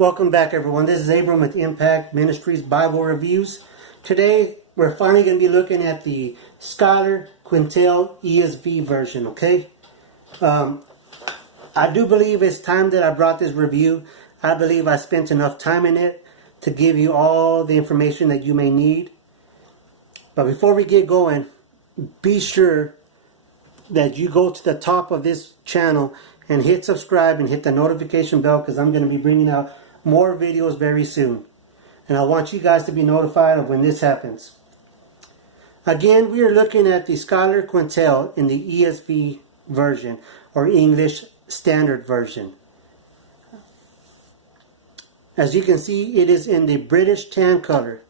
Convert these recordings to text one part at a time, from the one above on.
Welcome back, everyone. This is Abram with Impact Ministries Bible Reviews. Today, we're finally going to be looking at the Schuyler Quentel ESV version, okay? I do believe it's time that I brought this review. I believe I spent enough time in it to give you all the information that you may need. But before we get going, be sure that you go to the top of this channel and hit subscribe and hit the notification bell, because I'm going to be bringing out more videos very soon. And I want you guys to be notified of when this happens. Again, we are looking at the Schuyler Quentel in the ESV version, or English Standard Version. As you can see, it is in the British tan color.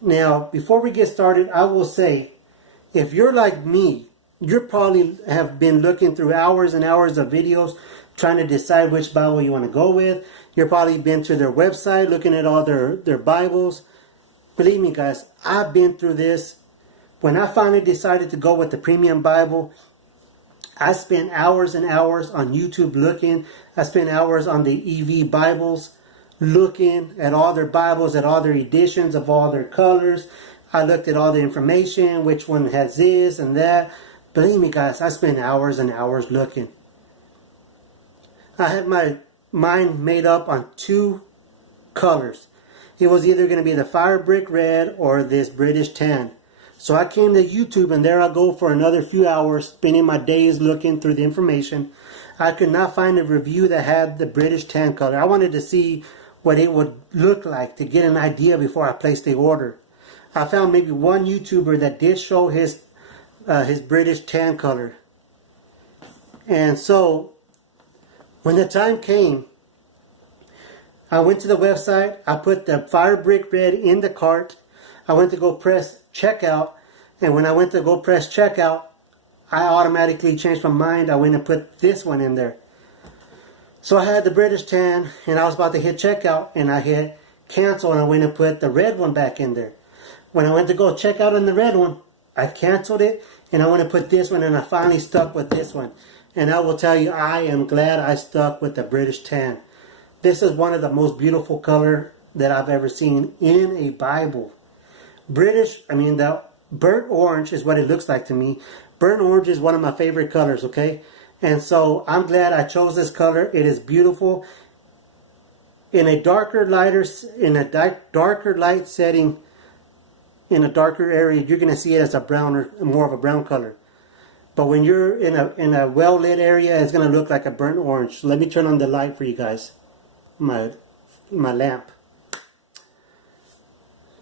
Now, before we get started, I will say, if you're like me, you probably have been looking through hours and hours of videos trying to decide which Bible you want to go with. You've probably been to their website looking at all their Bibles. Believe me, guys, I've been through this. When I finally decided to go with the premium Bible, I spent hours and hours on YouTube looking. I spent hours on the EV Bibles looking at all their Bibles, at all their editions of all their colors. I looked at all the information, which one has this and that. Believe me, guys, I spent hours and hours looking. I had my mind made up on two colors. It was either going to be the fire brick red or this British tan. So I came to YouTube, and there I go for another few hours, spending my days looking through the information. I could not find a review that had the British tan color. I wanted to see what it would look like to get an idea before I placed the order. I found maybe one YouTuber that did show his British tan color. And so when the time came, I went to the website. I put the fire brick red in the cart. I went to go press checkout, and when I went to go press checkout, I automatically changed my mind. I went and put this one in there. So I had the British tan, and I was about to hit checkout, and I hit cancel, and I went and put the red one back in there. When I went to go check out on the red one, I canceled it, and I went to put this one, and I finally stuck with this one. And I will tell you, I am glad I stuck with the British tan. This is one of the most beautiful color that I've ever seen in a Bible. The burnt orange is what it looks like to me. Burnt orange is one of my favorite colors, okay? And so I'm glad I chose this color. It is beautiful. In a darker light setting, in a darker area, you're going to see it as a brown, or more of a brown color. But when you're in a well-lit area, it's going to look like a burnt orange. So let me turn on the light for you guys. My lamp.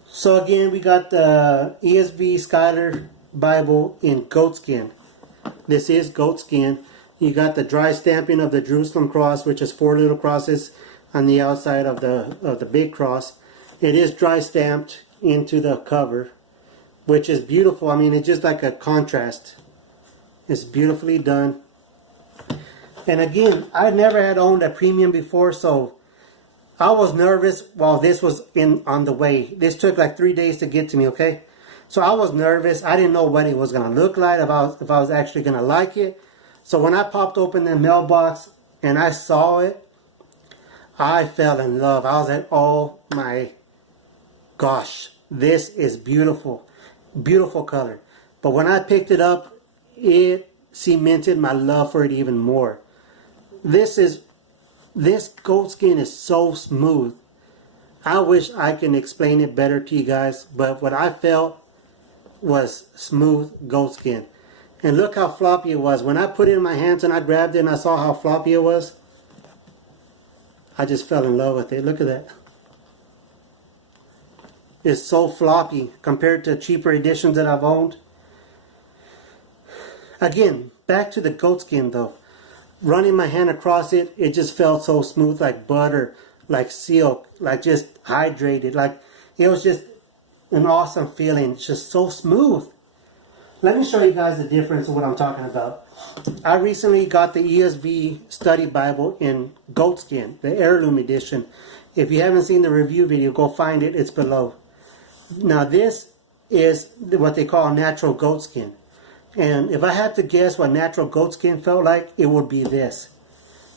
So again, we got the ESV Schuyler Bible in goatskin. This is goatskin. You got the dry stamping of the Jerusalem cross, which is 4 little crosses on the outside of the big cross. It is dry stamped into the cover, which is beautiful. I mean, it's just like a contrast. It's beautifully done. And again, I never had owned a premium before, so I was nervous while this was on the way. This took like 3 days to get to me, okay? So I was nervous. I didn't know what it was going to look like, if I was actually going to like it. So when I popped open the mailbox and I saw it, I fell in love. I was like, oh my gosh, this is beautiful. Beautiful color. But when I picked it up, it cemented my love for it even more. This goatskin is so smooth. I wish I can explain it better to you guys, but what I felt was smooth goatskin. And look how floppy it was. When I put it in my hands and I grabbed it and I saw how floppy it was, I just fell in love with it. Look at that. It's so floppy compared to cheaper editions that I've owned. Again, back to the goatskin though. Running my hand across it, it just felt so smooth, like butter, like silk, like just hydrated. Like, it was just an awesome feeling. It's just so smooth. Let me show you guys the difference of what I'm talking about. I recently got the ESV Study Bible in goatskin, the heirloom edition. If you haven't seen the review video, go find it. It's below. Now this is what they call natural goatskin. And if I had to guess what natural goatskin felt like, it would be this.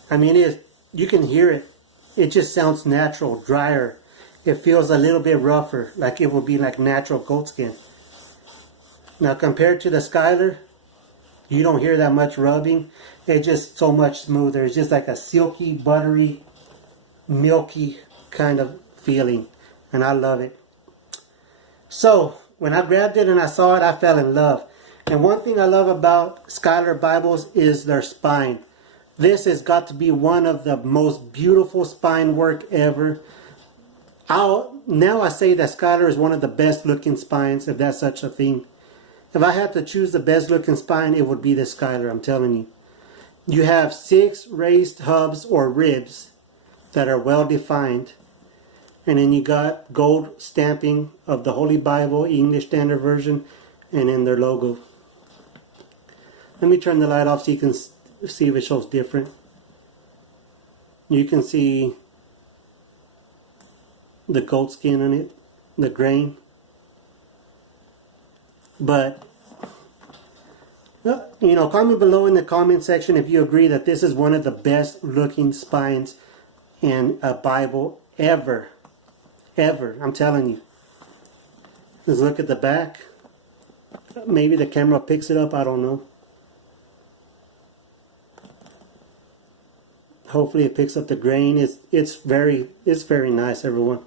I mean, you can hear it. it just sounds natural, drier. It feels a little bit rougher, like it would be like natural goat skin. Now compared to the Schuyler, you don't hear that much rubbing. It's just so much smoother. It's just like a silky, buttery, milky kind of feeling. And I love it. So, when I grabbed it and I saw it, I fell in love. And one thing I love about Schuyler Bibles is their spine. This has got to be one of the most beautiful spine work ever. Now I say that Schuyler is one of the best looking spines, if that's such a thing. If I had to choose the best looking spine, it would be the Schuyler, I'm telling you. You have 6 raised hubs or ribs that are well defined. And then you got gold stamping of the Holy Bible, English Standard Version, and then their logo. Let me turn the light off so you can see if it shows different. You can see the goat skin on it, the grain. But, you know, comment below in the comment section if you agree that this is one of the best looking spines in a Bible ever. Ever, I'm telling you. Let's look at the back. Maybe the camera picks it up, I don't know. Hopefully it picks up the grain. It's very nice, everyone.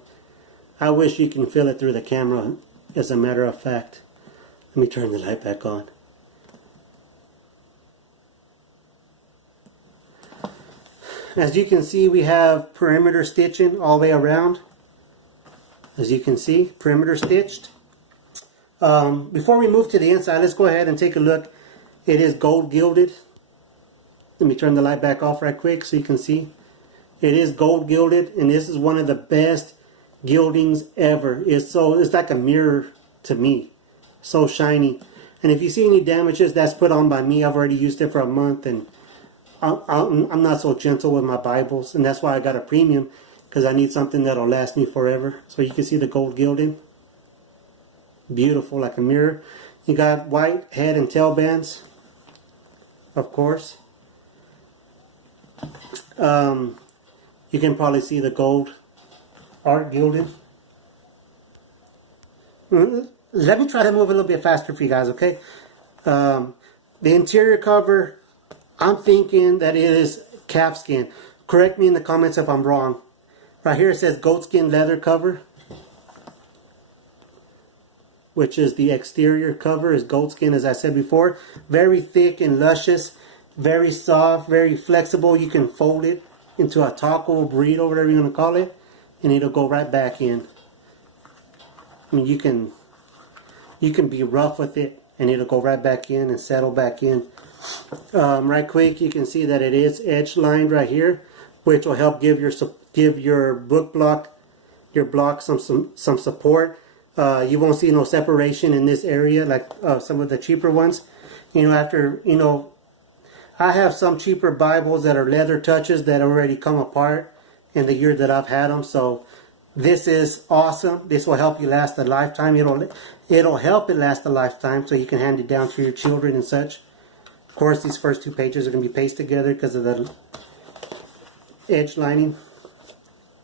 I wish you can feel it through the camera, as a matter of fact. Let me turn the light back on. As you can see, we have perimeter stitching all the way around. As you can see, perimeter stitched. Before we move to the inside, let's go ahead and take a look. It is gold gilded. Let me turn the light back off right quick so you can see. It is gold gilded, and this is one of the best gildings ever. It's like a mirror to me. So shiny. And if you see any damages, that's put on by me. I've already used it for a month, and I'm not so gentle with my Bibles, and that's why I got a premium, because I need something that'll last me forever. So you can see the gold gilding. Beautiful, like a mirror. You got white head and tail bands, of course. You can probably see the gold art gilding. Let me try to move a little bit faster for you guys, okay? The interior cover, I'm thinking that it is calfskin. Correct me in the comments if I'm wrong. Right here it says goatskin leather cover, which is the exterior cover is goatskin, as I said before. Very thick and luscious, very soft, very flexible. You can fold it into a taco, burrito, whatever you want to call it, and it'll go right back in. I mean, you can be rough with it, and it'll go right back in and settle back in. Right quick, you can see that it is edge lined right here, which will help give your book block, your block some support. You won't see no separation in this area like some of the cheaper ones. I have some cheaper Bibles that are leather touches that already come apart in the year that I've had them. So this is awesome. This will help you last a lifetime. It'll help it last a lifetime, so you can hand it down to your children and such. Of course, these first 2 pages are going to be pasted together because of the edge lining.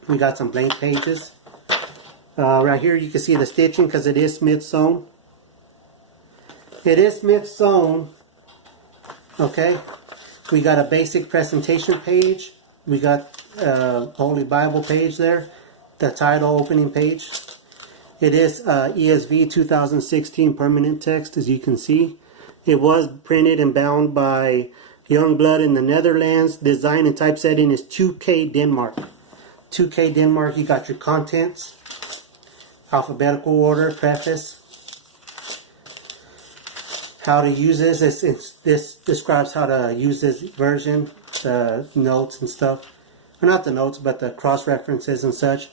We got some blank pages. Right here you can see the stitching because it is Smith sewn. It is Smith sewn. Okay. We got a basic presentation page. We got a Holy Bible page there. The title opening page. It is ESV 2016 permanent text, as you can see. It was printed and bound by Youngblood in the Netherlands. Design and typesetting is 2K Denmark. 2K Denmark, you got your contents. Alphabetical order, preface. How to use this. This describes how to use this version. The notes and stuff. Or not the notes, but the cross-references and such.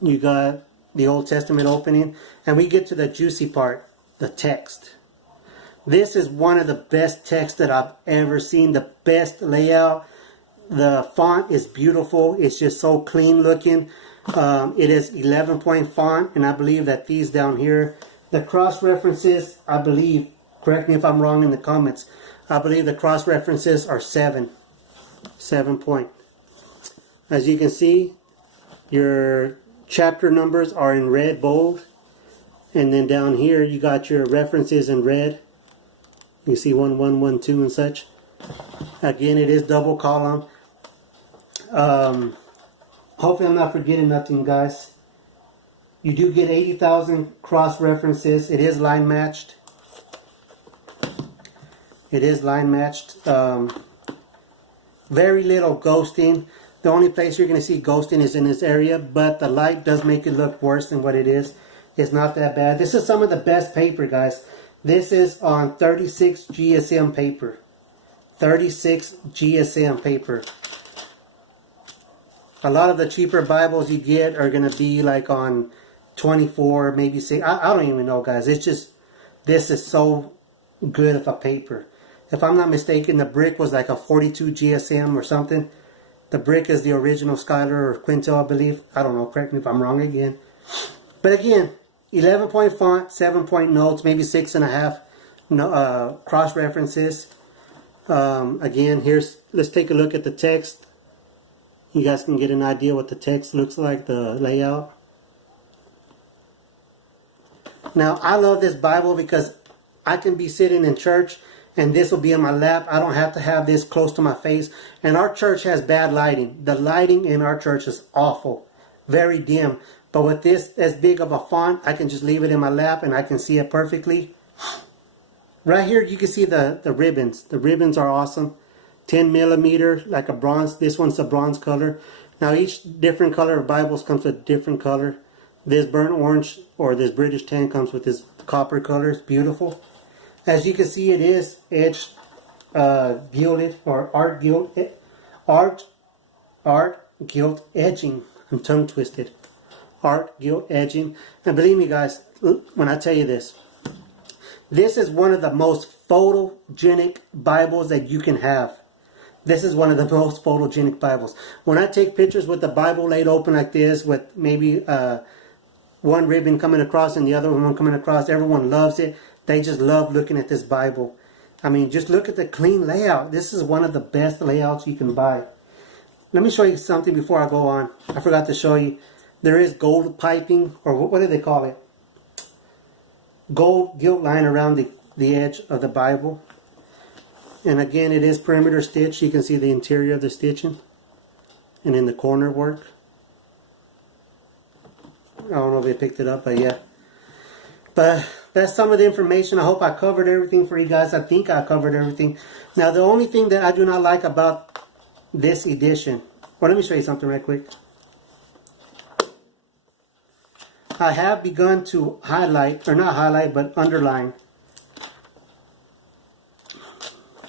You got the Old Testament opening. And we get to the juicy part. The text. This is one of the best texts that I've ever seen. The best layout. The font is beautiful. It's just so clean looking. It is 11-point font, and I believe that these down here, the cross references, I believe, correct me if I'm wrong in the comments, I believe the cross references are 7 point. As you can see, Your chapter numbers are in red, bold. And then down here you got your references in red. You see 1, 1, 1, 2 and such. Again, it is double column. Hopefully I'm not forgetting nothing, guys. You do get 80,000 cross references. It is line matched. It is line matched. Very little ghosting. The only place you're going to see ghosting is in this area, but the light does make it look worse than what it is. It's not that bad. This is some of the best paper, guys. This is on 36 GSM paper. 36 GSM paper. A lot of the cheaper Bibles you get are going to be like on 24, maybe 6. I don't even know, guys. It's just, this is so good of a paper. If I'm not mistaken, the brick was like a 42 GSM or something. The brick is the original Schuyler or Quentel, I believe. I don't know. Correct me if I'm wrong again. But again, 11-point font, 7-point notes, maybe 6.5 cross references. Again, let's take a look at the text. You guys can get an idea what the text looks like, the layout. Now, I love this Bible because I can be sitting in church and this will be in my lap. I don't have to have this close to my face. And our church has bad lighting. The lighting in our church is awful. Very dim. But with this as big of a font, I can just leave it in my lap and I can see it perfectly. Right here, you can see the ribbons. The ribbons are awesome. 10 millimeter, like a bronze. This one's a bronze color. Now, each different color of Bibles comes with a different color. This burnt orange or this British tan comes with this copper color. It's beautiful. As you can see, it is edged, gilded, or art gilt edging. I'm tongue twisted. Art gilt edging. And believe me, guys, when I tell you this, this is one of the most photogenic Bibles that you can have. This is one of the most photogenic Bibles. When I take pictures with the Bible laid open like this, with maybe one ribbon coming across and the other one coming across, everyone loves it. They just love looking at this Bible. I mean, just look at the clean layout. This is one of the best layouts you can buy. Let me show you something before I go on. I forgot to show you. There is gold piping, or what do they call it? Gold gilt line around the edge of the Bible. And again, it is perimeter stitch. You can see the interior of the stitching. And in the corner work. I don't know if they picked it up, but yeah. But that's some of the information. I hope I covered everything for you guys. I think I covered everything. Now, the only thing that I do not like about this edition, well, let me show you something right quick. I have begun to highlight, or not highlight, but underline.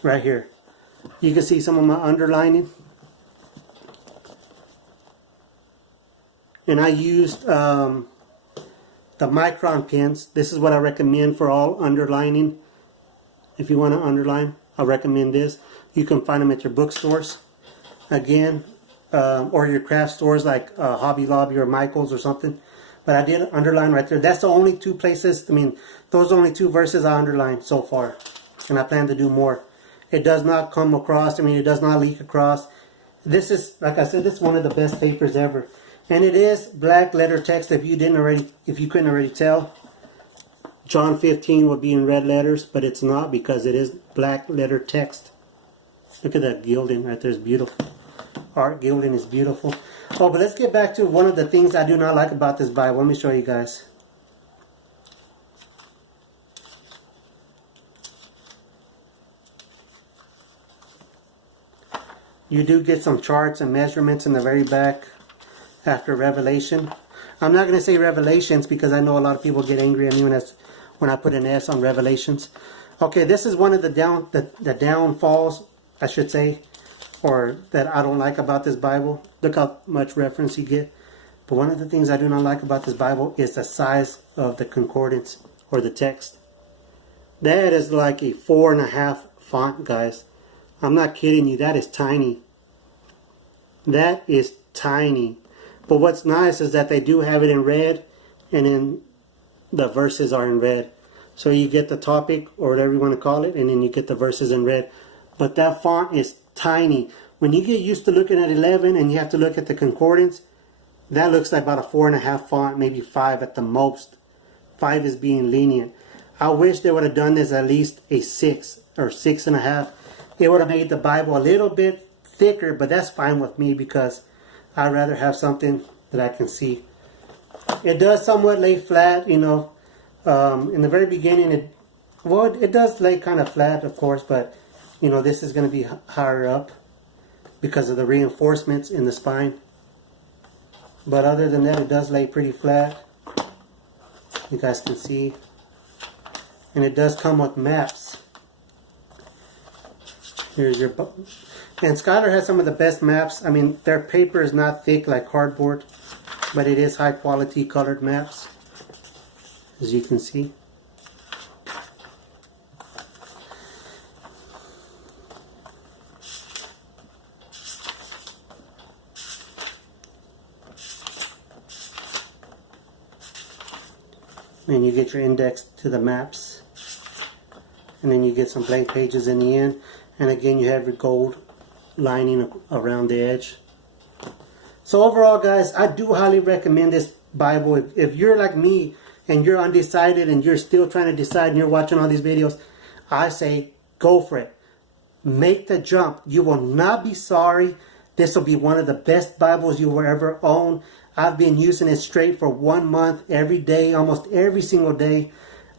Right here. You can see some of my underlining. And I used the micron pens. This is what I recommend for all underlining. If you want to underline, I recommend this. You can find them at your bookstores. Again, or your craft stores like Hobby Lobby or Michael's or something. But I did underline right there. That's the only two places, I mean, those are the only two verses I underlined so far. And I plan to do more. It does not come across, I mean, it does not leak across. This is, like I said, this is one of the best papers ever. And it is black letter text. If you couldn't already tell, John 15 would be in red letters, but it's not because it is black letter text. Look at that gilding right there. It's beautiful. Art gilding is beautiful. Oh, but let's get back to one of the things I do not like about this Bible. Let me show you guys. You do get some charts and measurements in the very back after Revelation. I'm not going to say Revelations because I know a lot of people get angry at me when I put an S on Revelations. Okay, this is one of the downfalls, I should say, or that I don't like about this Bible. Look how much reference you get. But one of the things I do not like about this Bible is the size of the concordance or the text. That is like a 4.5 font, guys. I'm not kidding you. That is tiny. That is tiny. But what's nice is that they do have it in red, and then the verses are in red. So you get the topic, or whatever you want to call it, and then you get the verses in red. But that font is tiny. When you get used to looking at 11 and you have to look at the concordance, That looks like about a 4.5 font, maybe 5 at the most. 5 is being lenient. I wish they would have done this at least a 6 or 6.5. It would have made the Bible a little bit thicker, but that's fine with me because I'd rather have something that I can see. It does somewhat lay flat, you know. In the very beginning, it does lay kind of flat, of course, but you know, this is going to be higher up because of the reinforcements in the spine. But other than that, it does lay pretty flat. You guys can see. And it does come with maps. Here's your... And Schuyler has some of the best maps. I mean, their paper is not thick like cardboard, but it is high quality colored maps, as you can see. And you get your index to the maps, and then you get some blank pages in the end, and again you have your gold lining around the edge. So overall, guys, I do highly recommend this Bible. If you're like me and you're undecided and you're still trying to decide and you're watching all these videos, I say go for it. Make the jump. You will not be sorry. This will be one of the best Bibles you will ever own. I've been using it straight for 1 month, every day, almost every single day.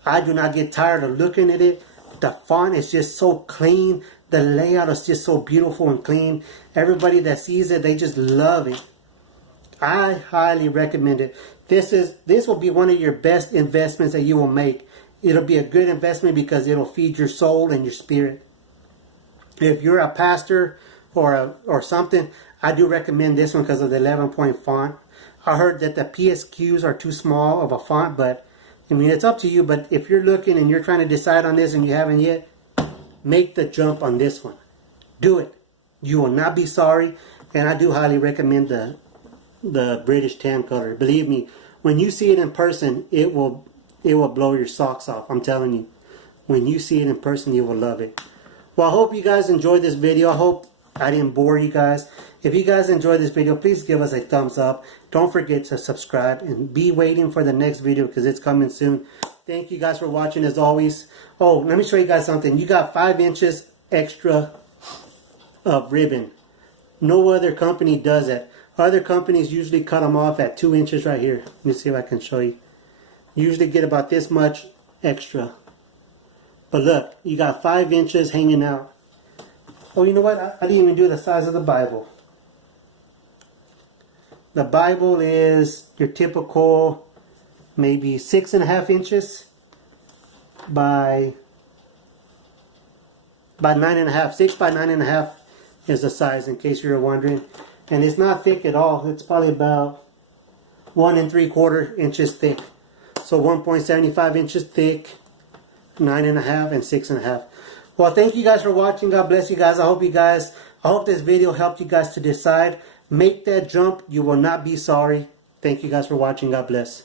I do not get tired of looking at it. The font is just so clean. The layout is just so beautiful and clean. Everybody that sees it, they just love it. I highly recommend it. This will be one of your best investments that you will make. It'll be a good investment because it'll feed your soul and your spirit. If you're a pastor or something, I do recommend this one because of the 11-point font. I heard that the PSQs are too small of a font, but I mean, it's up to you. But if you're looking and you're trying to decide on this and you haven't yet, make the jump on this one. Do it. You will not be sorry. And I do highly recommend the British tan color. Believe me, when you see it in person, it will blow your socks off. I'm telling you. When you see it in person, you will love it. Well, I hope you guys enjoyed this video. I hope I didn't bore you guys. If you guys enjoyed this video, please give us a thumbs up. Don't forget to subscribe and be waiting for the next video because it's coming soon. Thank you guys for watching as always. Oh, let me show you guys something. You got 5 inches extra of ribbon. No other company does it. Other companies usually cut them off at 2 inches right here. Let me see if I can show you. You usually get about this much extra. But look, you got 5 inches hanging out. Oh, you know what? I didn't even do the size of the Bible. The Bible is your typical maybe 6.5 inches by 9.5. 6 by 9.5 is the size, in case you're wondering. And it's not thick at all. It's probably about 1 3/4 inches thick. So 1.75 inches thick, 9.5 and 6.5. Well, thank you guys for watching. God bless you guys. I hope this video helped you guys to decide. Make that jump. You will not be sorry. Thank you guys for watching. God bless.